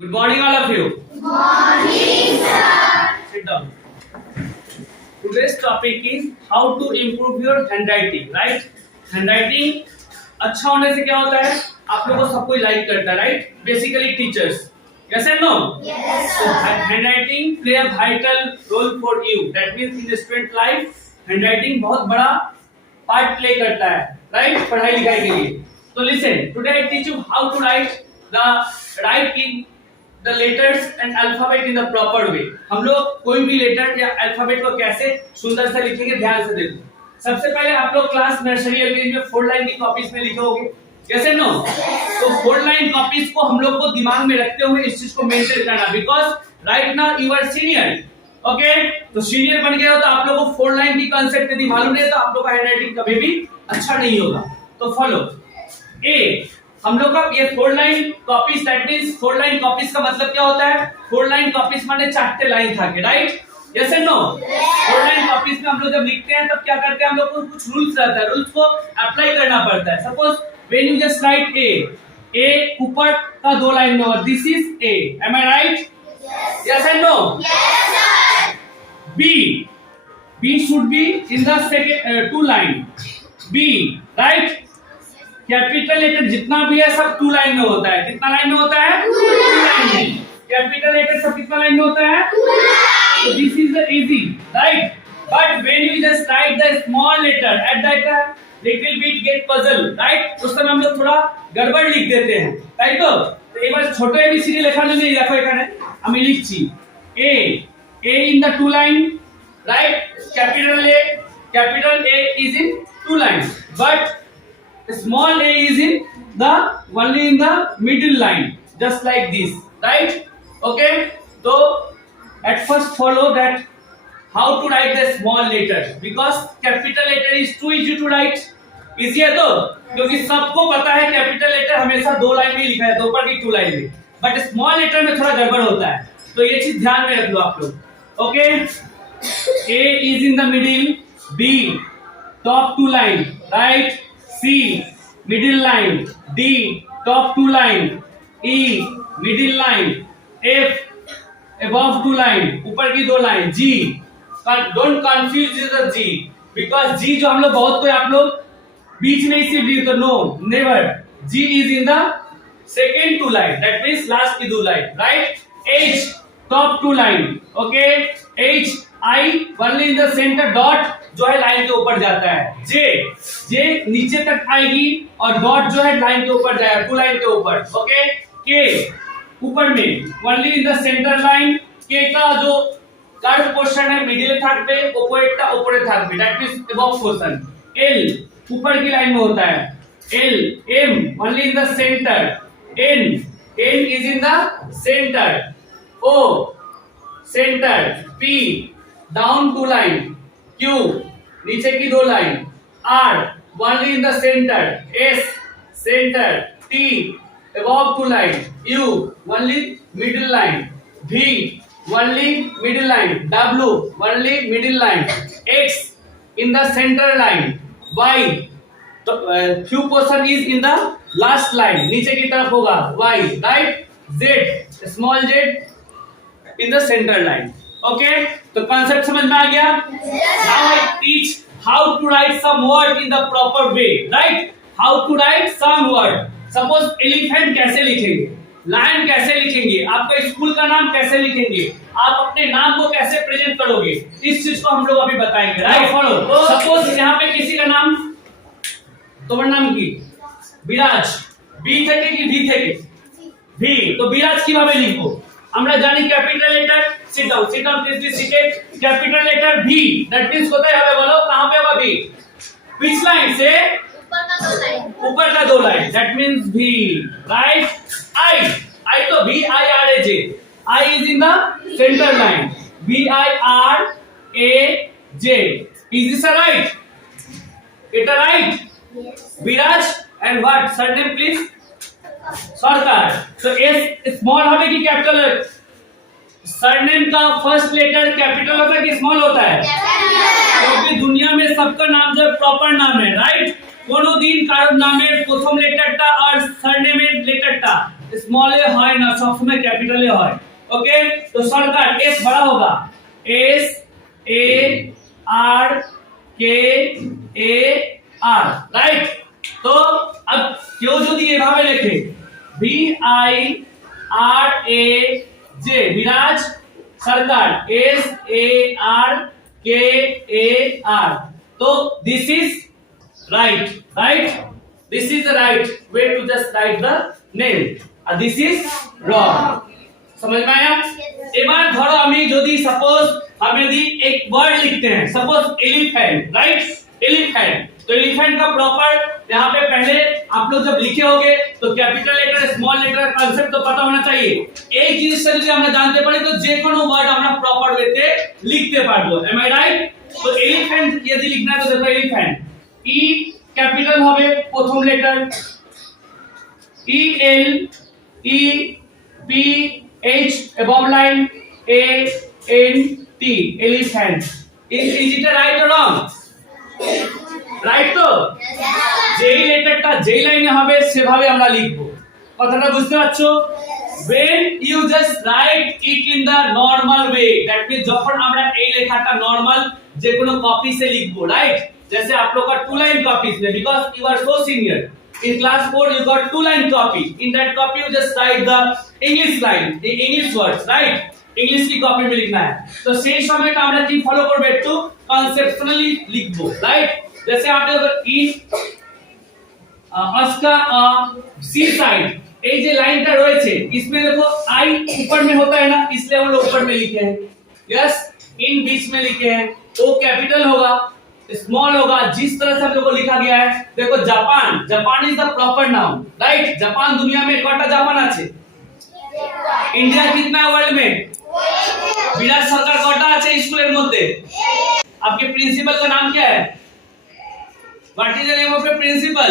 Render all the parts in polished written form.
Good morning, all of you. Good morning, sir. Sit down. Today's topic is how to improve your handwriting. Right? Handwriting अच्छा होने से क्या होता है? आप लोगों को सब कोई लाइक करता है, right? Basically teachers. Yes and no? Yes, So sir. handwriting play a vital role for you. That means in the student life, handwriting बहुत बड़ा part play करता है, right? पढ़ाई लिखाई के लिए. So listen. Today I teach you how to write in the letters and alphabet in the proper way. हम लोग कोई भी लेटर या अल्फाबेट को कैसे सुंदर से लिखेंगे, ध्यान से देखो. सबसे पहले आप लोग क्लास नर्सरी एलकेजी में 4 लाइन की कॉपीज में लिखोगे. कैसे नो? तो 4 लाइन कॉपीज को हम लोग को दिमाग में रखते हुए इस चीज को मेंटेन करना, because right now you are senior. Okay, तो सीनियर बन गए हो तो आप लोग को 4 लाइन की कांसेप्ट यदि मालूम नहीं है तो आप लोग का हैंडराइटिंग कभी भी अच्छा नहीं होगा. तो फॉलो ए. हम लोग का ये 4 line copies, that means 4 line copies का मतलब क्या होता है? 4 लाइन कॉपीज माने 4 लाइन था के, right? Yes and no? 4 line copies में हम लोग जब लिखते हैं तब क्या करते हैं, हम लोग को कुछ रूल्स रहता है, रूल्स को अप्लाई करना पड़ता है. Suppose when you just write A ऊपर का 2 लाइन में होगा, this is A. Am I right? Yes and no? Yes, sir. B should be in the second 2 line. B, right? Capital letter जितना भी है सब 2 लाइन में होता है. कितना लाइन में होता है? 2 लाइन में. कैपिटल लेटर सब कितना लाइन में होता है? 2 line. So this is the easy, right? But when you just write the small letter at that time, little bit get puzzle, right? उस समय हम लोग थोड़ा गड़बड़ लिख देते हैं, তাই তো? তো এবার ছোট এবিসিডি লেখার জন্য এই দেখো এখানে আমি লিখছি A in the 2 line, right? Capital A is in 2 lines, but small a is in the only in the middle line, just like this, right? Okay, so at first follow that how to write the small letter, because capital letter is too easy to write. easy है तो, क्योंकि सबको पता है capital letter हमेशा 2 line में लिखा है, दो पर की 2 लाइन में. बट स्मॉल लेटर में थोड़ा गड़बड़ होता है, तो ये चीज ध्यान में रख लो आप लोग. Okay, A is in the middle, B top 2 line, right? C middle line, D top 2 line, E middle line, F above 2 line, ऊपर की 2 line, G don't confuse with the G, because G जो हम लोग बहुत कोई आप लोग बीच में इसे डी तो no, never. G is in the second 2 line, that means last की 2 line, right? H top 2 line, okay? H I only in the center, dot जो है लाइन के ऊपर जाता है. J नीचे तक आएगी और डॉट जो है लाइन के ऊपर जाएगा, 2 लाइन के ऊपर. ओके, K ऊपर में only in the center line. K का जो कर्व पोर्शन है मिडिल থাকবে, ওপরেরটা উপরে থাকবে, that means above portion. L ऊपर की लाइन में होता है. L M only in the center. N is in the center. O center. P down 2 line. Q नीचे की 2 line. R only in the center. S center. T above 2 line. U only middle line. V only middle line. W only middle line. X in the center line. Y few portion is in the last line. नीचे की तरफ होगा Y, right? Z small z in the center line. Okay, तो concept समझ में आ गया? Yes, Now I teach how to write some word in the proper way, right? How to write some word. Suppose elephant कैसे लिखेंगे, lion कैसे लिखेंगे, आपका school का नाम कैसे लिखेंगे, आप अपने नाम को कैसे प्रेजेंट करोगे, इस चीज को हम लोग अभी बताएंगे, राइट? फॉलो. सपोज यहाँ पे किसी का नाम, তোমার নাম কি? বিরাজ. বি থেকে কি ভি থেকে? ভি. তো বিরাজ কিভাবে লিখবো? আমরা জানি capital letter, sit down please be seated. Capital letter V, that means কোথায় হবে বলো, कहां पे होगा ভি? which line से? ऊपर का 2 लाइन. ऊपर का 2 line, that means V, right? I तो V I R A J. I is in the center line. V I R A J. Is this a right? It a right? Yes. Viraj and what? Surname please? सरकार. So S small হবে কি capital? Surname का first letter capital होता है कि small होता है? क्योंकि दुनिया में सबका नाम जो प्रॉपर नाम है, राइट? কোনো দিন কারোর নামের প্রথম লেটারটা আর সারনেমের লেটারটা स्मॉल ए হয় না, সব সময় ক্যাপিটাল এ হয়। ওকে, তো শর্টকাট এস বড় होगा, S A R K A are, right. तो अब কেউ যদি এভাবে লেখে B I R A J, Biraj Sarkar, S A R K A R, तो this is right, right, this is the right way to just write the name and this is wrong। समझ में आया? এবার ধরো আমি যদি सपोज हम यदि एक वर्ड लिखते हैं, सपोज एलिफेंट, राइट, एलिफेंट, तो एलिफेंट का प्रॉपर यहाँ पे पहले आप लोग जब लिखे होगे तो capital letter small letter concept तो पता होना चाहिए। एक জিনিসটা যদি আমরা জানতে পারি তো যে কোনো ওয়ার্ড আমরা প্রপার ওয়েতে লিখতে পারবো। Am I right? তো এলিফেন্ট যদি লিখনা है तो देखो एलिफेंट ই ক্যাপিটাল হবে প্রথম letter, E L E P H above line A N T, elephant. Is it right or wrong? Right তো? যেই লেটারটা যেই লাইনে হবে সেভাবে আমরা লিখবো। কথাটা বুঝতে পারছো? when you just write it in the normal way, that means যখন আমরা এই লেখাটা নরমাল যে কোনো কপি से লিখবো, রাইট। जैसे आप लोग का 2 लाइन कॉपीज में, because you are so senior in class 4 you got 2 line copy, in that copy you just write the english line, the english words, right, english की कॉपी में लिखना है। तो সেই সময়টা আমরা কি ফলো করব, একটু কনসেপচুয়ালি লিখবো, রাইট। जैसे आपने अगर इन अस्का सी साइड, এই যে লাইনটা রয়েছে इसमें देखो आई ऊपर में होता है ना, इसलिए हम लोग ऊपर में लिखे हैं, यस। इन बीच में लिखे हैं, ओ कैपिटल होगा, स्मॉल होगा, जिस तरह से हम लोग को लिखा गया है। देखो Japan, Japan is the proper noun, right. Japan दुनिया में कटा जापान আছে? इंडिया कितना वर्ल्ड में? বিরাট সরকার কটা আছে স্কুলের মধ্যে? आपके प्रिंसिपल का नाम क्या है? What is the name of your principal?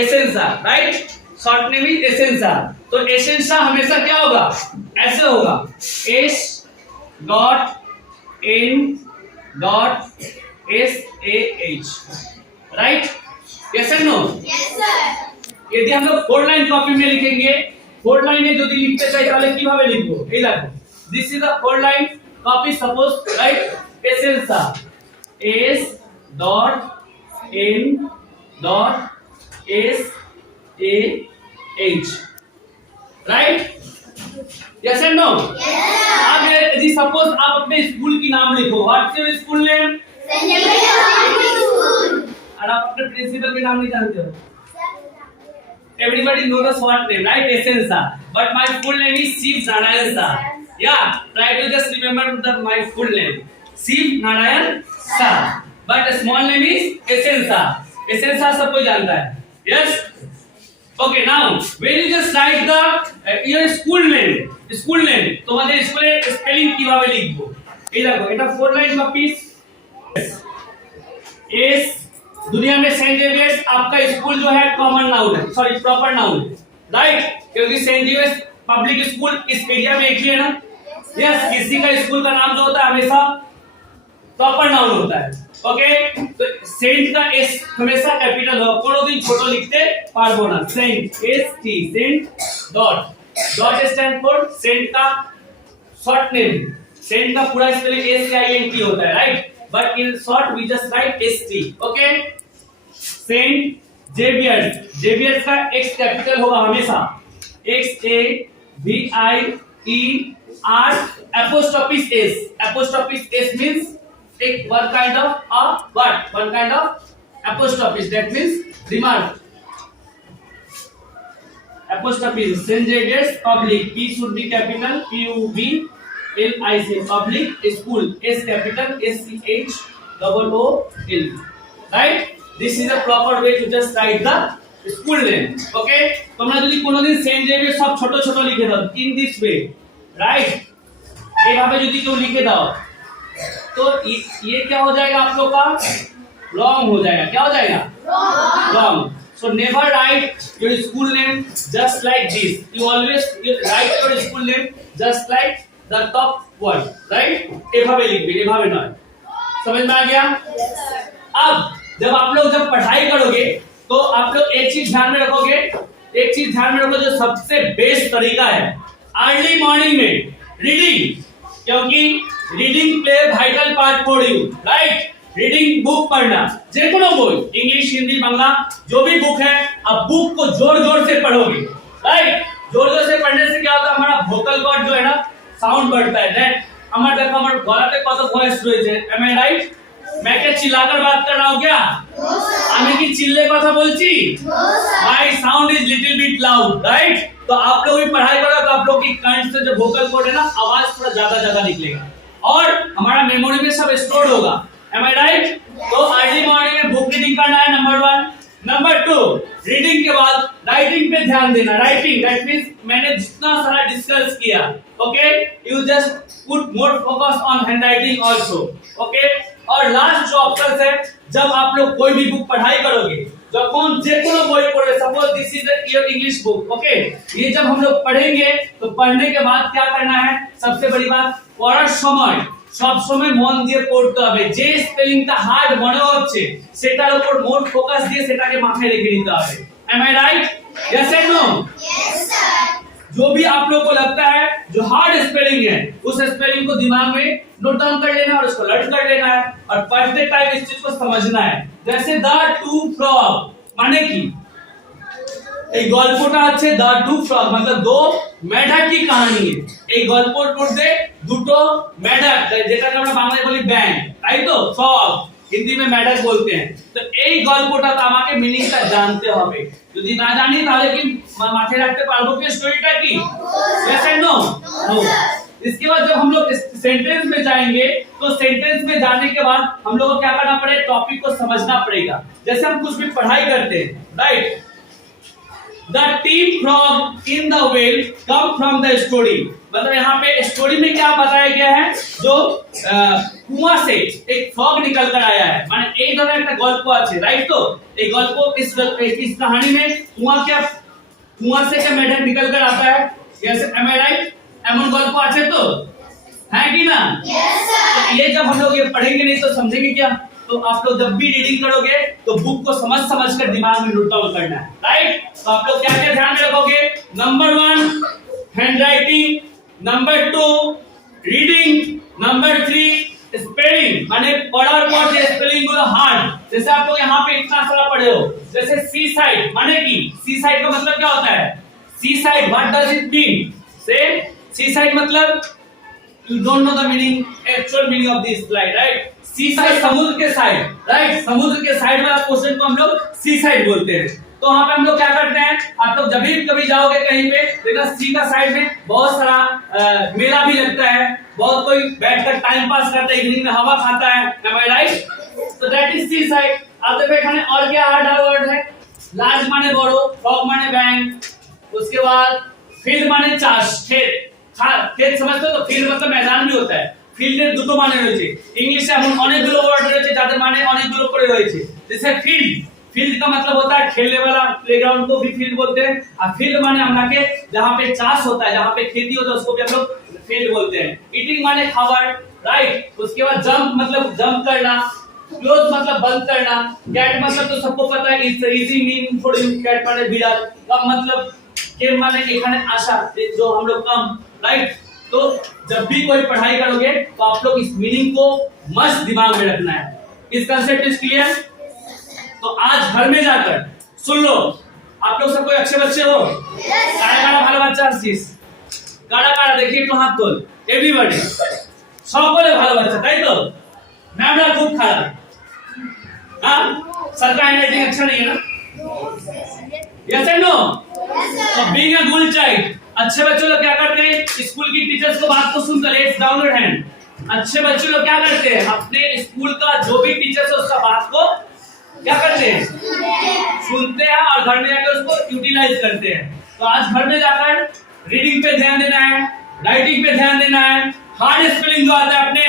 एसेंसा, राइट, शॉर्ट नेम इज एसेंसा। तो एसेंसा हमेशा क्या होगा? ऐसे होगा, S dot N dot S A H, right, yes and no? Yes, sir. यदि हम लोग 4 लाइन कॉपी में लिखेंगे, 4 লাইনে যদি লিখতে চাই তাহলে কিভাবে লিখবো? এই দেখো, this is a 4 line copy, suppose, right, এসেন্সা, S dot N dot S A H, right, yes and no? अब यदि सपोज आप अपने स्कूल की नाम लिखो, व्हाट्स योर स्कूल नेम? और आप अपने प्रिंसिपल के नाम नहीं जानते हो? Everybody knows the short name, right? Esensa. But my full name is Shiv Narayan Sir. Yeah, try to just remember my full name, Shiv Narayan Sir. But a small name is Esensa. Esensa सब कोई जानता है, yes? Okay, now when you just write the your school name, তোমাদের স্কুলের spelling কিভাবে লিখবো? এই দেখো, এটা 4 লাइन कॉपी। एस दुनिया में सेंट जेवियर्स आपका स्कूल जो है कॉमन नाउन है, सॉरी प्रॉपर नाउन है, राइट, क्योंकि सेंट जेवियर्स पब्लिक स्कूल इस एरिया में एक ही है ना, यस। किसी का स्कूल का नाम जो होता है हमेशा प्रॉपर नाउन होता है, ओके। तो सेंट का एस हमेशा कैपिटल हो, कोनोदिन छोटो लिखते पारबो ना। Saint, S T, saint dot, dot stand for saint का शॉर्ट नेम, सेंट का पूरा spelling S I N T होता है, right, but in short we just write st, okay। Saint Xavier's, Xavier's का एक्स कैपिटल होगा हमेशा, X A V I E R apostrophe s, apostrophe s means take one kind of a what, one kind of apostrophe, that means remark, apostrophe। Saint Xavier's public, P should be capital, P U B L I C, public school, S capital, S C H double O L, right? This is a proper way to just write the school name, okay। তোমরা যদি কোনোদিন Saint Xavier সব ছোট ছোট লিখে দাও in this way, right, এইভাবে যদি কেউ লিখে দাও तो ये क्या हो जाएगा आप लोग का? रॉन्ग हो जाएगा। क्या हो जाएगा? Wrong. So never write your school name just like this. You always write your school name just like the top word, right? एभावे लिखबे, एभावे नয়। समझ में आ गया? अब जब आप लोग जब पढ़ाई करोगे तो आप लोग एक चीज ध्यान में रखोगे, एक चीज ध्यान में रखो, जो सबसे बेस्ट तरीका है अर्ली मॉर्निंग में रीडिंग, क्योंकि reading play vital part for you, right. Reading book पढ़ना, जे कोनो बोल, इंग्लिश हिंदी बांग्ला जो भी बुक है, अब बुक को जोर जोर से पढ़ोगे, राइट। जोर जोर से पढ़ने से क्या होता है, हमारा वोकल कॉर्ड जो है ना साउंड बढ़ता है, दैट আমার দেখো আমার গলাতে কত ভয়েস রয়েছে, এম আই রাইট। मैं क्या चिल्लाकर बात कर रहा हूँ क्या? আমি কি চিল্লে কথা বলছি? My sound is little bit loud, right. तो आप लोग भी पढ़ाई करो तो आप लोग की कंठ से जो वोकल कॉर्ड है ना, आवाज थोड़ा ज्यादा निकलेगा और हमारा मेमोरी में सब स्टोर होगा, एम आई राइट। तो अर्ली मॉर्निंग में बुक रीडिंग करना है, नंबर 1। नंबर 2, रीडिंग के बाद राइटिंग पे ध्यान देना। राइटिंग दैट मींस मैंने जितना सारा डिस्कस किया, okay, you just put more focus on hand writing also, okay. और लास्ट जो ऑप्शन है, जब आप लोग कोई भी बुक पढ़ाई करोगे, जो कौन जे कोनो बई पढ़े, suppose this is your English book, okay, ये जब हम लोग पढ़ेंगे तो पढ़ने के बाद क्या करना है, सबसे बड़ी बात, পড়ার সময় সব সময় মন দিয়ে পড়তে হবে। যে স্পেলিংটা হার্ড মনে হচ্ছে সেটার উপর মোর ফোকাস দিয়ে সেটাকে মাথায় রেখে নিতে হবে, am I right? Yes and no? Yes sir. जो भी आप लोग को लगता है जो हार्ड स्पेलिंग है, उस स्पेलिंग को दिमाग में नोट डाउन कर लेना और उसको लर्न कर लेना है और पढ़ते टाइम इस चीज को समझना है। जैसे द टू फ्रॉग মানে কি, এই গল্পটা হচ্ছে দ্য টু ফ্রগ मतलब दो মেঢক की कहानी है। এই গল্পের মধ্যে দুটো মেঢক, যেটাকে আমরা বাংলায় বলি ব্যাঙ, তাই তো, ফ্রগ হিন্দি में মেঢক बोलते हैं। तो এই গল্পটা তো আমাকে মিনিংটা জানতে হবে, যদি না জানি তাহলে কি মাথায় রাখতে পারবো কি স্টোরিটা কি? Yes and no? नो। इसके बाद जब हम लोग सेंटेंस में जाएंगे तो सेंटेंस में जाने के बाद हम लोग को क्या करना पड़ेगा, टॉपिक को समझना पड़ेगा। जैसे हम कुछ भी पढ़ाई करते हैं, right, The team frog in the whale come from the story, मतलब यहाँ पे स्टोरी में क्या बताया गया है, जो कुआं से एक फ्रॉग निकल कर आया है, माने एक धरনের একটা গল্প আছে, राइट। तो एक गल्प इस कहानी में कुआं से क्या मेढक निकल कर आता है, यस एम आई राइट? एमन गल्प আছে तो है कि ना? Yes sir. ये जब हम लोग ये पढ़ेंगे नहीं तो समझेंगे क्या? तो आप लोग जब भी रीडिंग करोगे तो बुक को समझ कर दिमाग में नोट डाउन करना है, राइट। तो आप लोग क्या क्या ध्यान में रखोगे, number 1 hand writing, number 2 reading, number 3 spelling, माने पढ़ार पर যে स्पेलिंग गुलो हार्ड, जैसे आप लोग यहाँ पे इतना सारा पढ़े हो, जैसे सी साइड माने की, सी साइड का मतलब क्या होता है, C side what does it mean, say C side मतलब you don't know the meaning, actual meaning of this slide, right? Sea side समुद्र के साइड, राइट, समुद्र के साइड वाला पोर्शन को हम लोग सी साइड बोलते हैं। तो वहां पे हम लोग क्या करते हैं, आप लोग जब भी कभी जाओगे कहीं पे देखना सी का साइड में बहुत सारा मेला भी लगता है, बहुत कोई बैठकर टाइम पास करता है, इवनिंग में हवा खाता है, एम आई राइट? तो दैट इज सी साइड। अब देखो এখানে और क्या हार्ड वर्ड है, लार्ज माने बड़ो, फ्रॉग माने ব্যাঙ, उसके बाद फील्ड माने চাষ, खेत, खेत समझते हो? तो फील्ड मतलब मैदान भी होता है। ফিল্ডের দুটো মানে রয়েছে, ইংলিশে এমন অনেকগুলো ওয়ার্ড রয়েছে যাদের মানে অনেকগুলো করে রয়েছে। जैसे फील्ड का मतलब होता है खेलने वाला प्लेग्राउंड को भी फील्ड बोलते हैं, और फील्ड माने আমরা के जहां पे चाष होता है, जहां पे खेती होता है, उसको भी हम लोग फील्ड बोलते हैं। ईटिंग माने खावर, राइट। उसके बाद जंप मतलब जंप करना, क्लोज मतलब बंद करना, कैट मतलब तो सबको पता है, it's easy meaning for you, cat माने बिड़ाल, कम मतलब केम माने এখানে আসা, जो हम लोग कम, राइट। तो जब भी कोई पढ़ाई करोगे तो आप लोग इस मीनिंग को मस्त दिमाग में रखना है। इस कंसेप्ट इज क्लियर? तो आज घर में जाकर सुन लो, आप लोग सब कोई अच्छे बच्चे हो, काड़ा काड़ा ভালো বাচ্চা আছিস, কাड़ा কাड़ा देखिए একটু হাত তোল, এভরিবডি সকলে ভালো বাচ্চা, তাই তো? ম্যামরা খুব খারাপ, हाँ सबका हैंडराइटिंग अच्छा नहीं है ना, यस एंड नो? तो बीइंग अ गुड चाइल्ड, अच्छे बच्चे लोग क्या करते हैं, स्कूल की टीचर्स को बात को सुनकर, लेट्स डाउन योर हैंड। अच्छे बच्चे लोग क्या करते हैं, अपने स्कूल का जो भी टीचर्स है उसका बात को क्या करते हैं, सुनते हैं और घर में जाकर उसको यूटिलाइज करते हैं। तो आज घर में जाकर रीडिंग पे ध्यान देना है, राइटिंग पे ध्यान देना है। हार्ड स्पेलिंग जो आता है अपने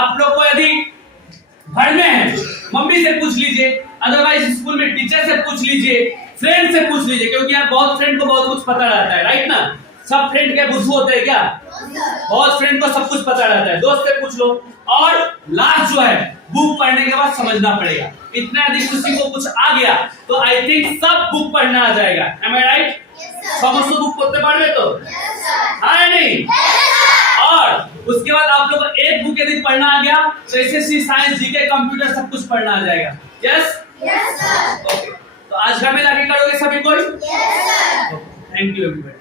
आप लोग को यदि घर में है मम्मी से पूछ लीजिए, अदरवाइज स्कूल में टीचर से पूछ लीजिए, फ्रेंड से पूछ लीजिए, क्योंकि यार बहुत फ्रेंड को बहुत कुछ पता रहता है, राइट ना। सब फ्रेंड के बुद्धू होते हैं क्या? बहुत फ्रेंड को सब कुछ पता रहता है, दोस्त से पूछ लो। और लास्ट जो है बुक पढ़ने के बाद समझना पड़ेगा। इतना यदि किसी को कुछ आ गया तो आई थिंक सब बुक पढ़ना आ जाएगा। M I right? समस्त बुक पढ़ते पारबे तो? हाँ नहीं? और उसके बाद आप लोग को एक बुक यदि पढ़ना आ गया तो एसएससी साइंस जीके कंप्यूटर सब कुछ पढ़ना आ जाएगा। यस? ओके, तो आज घर में जाके करोगे सभी कोई? Thank you everybody.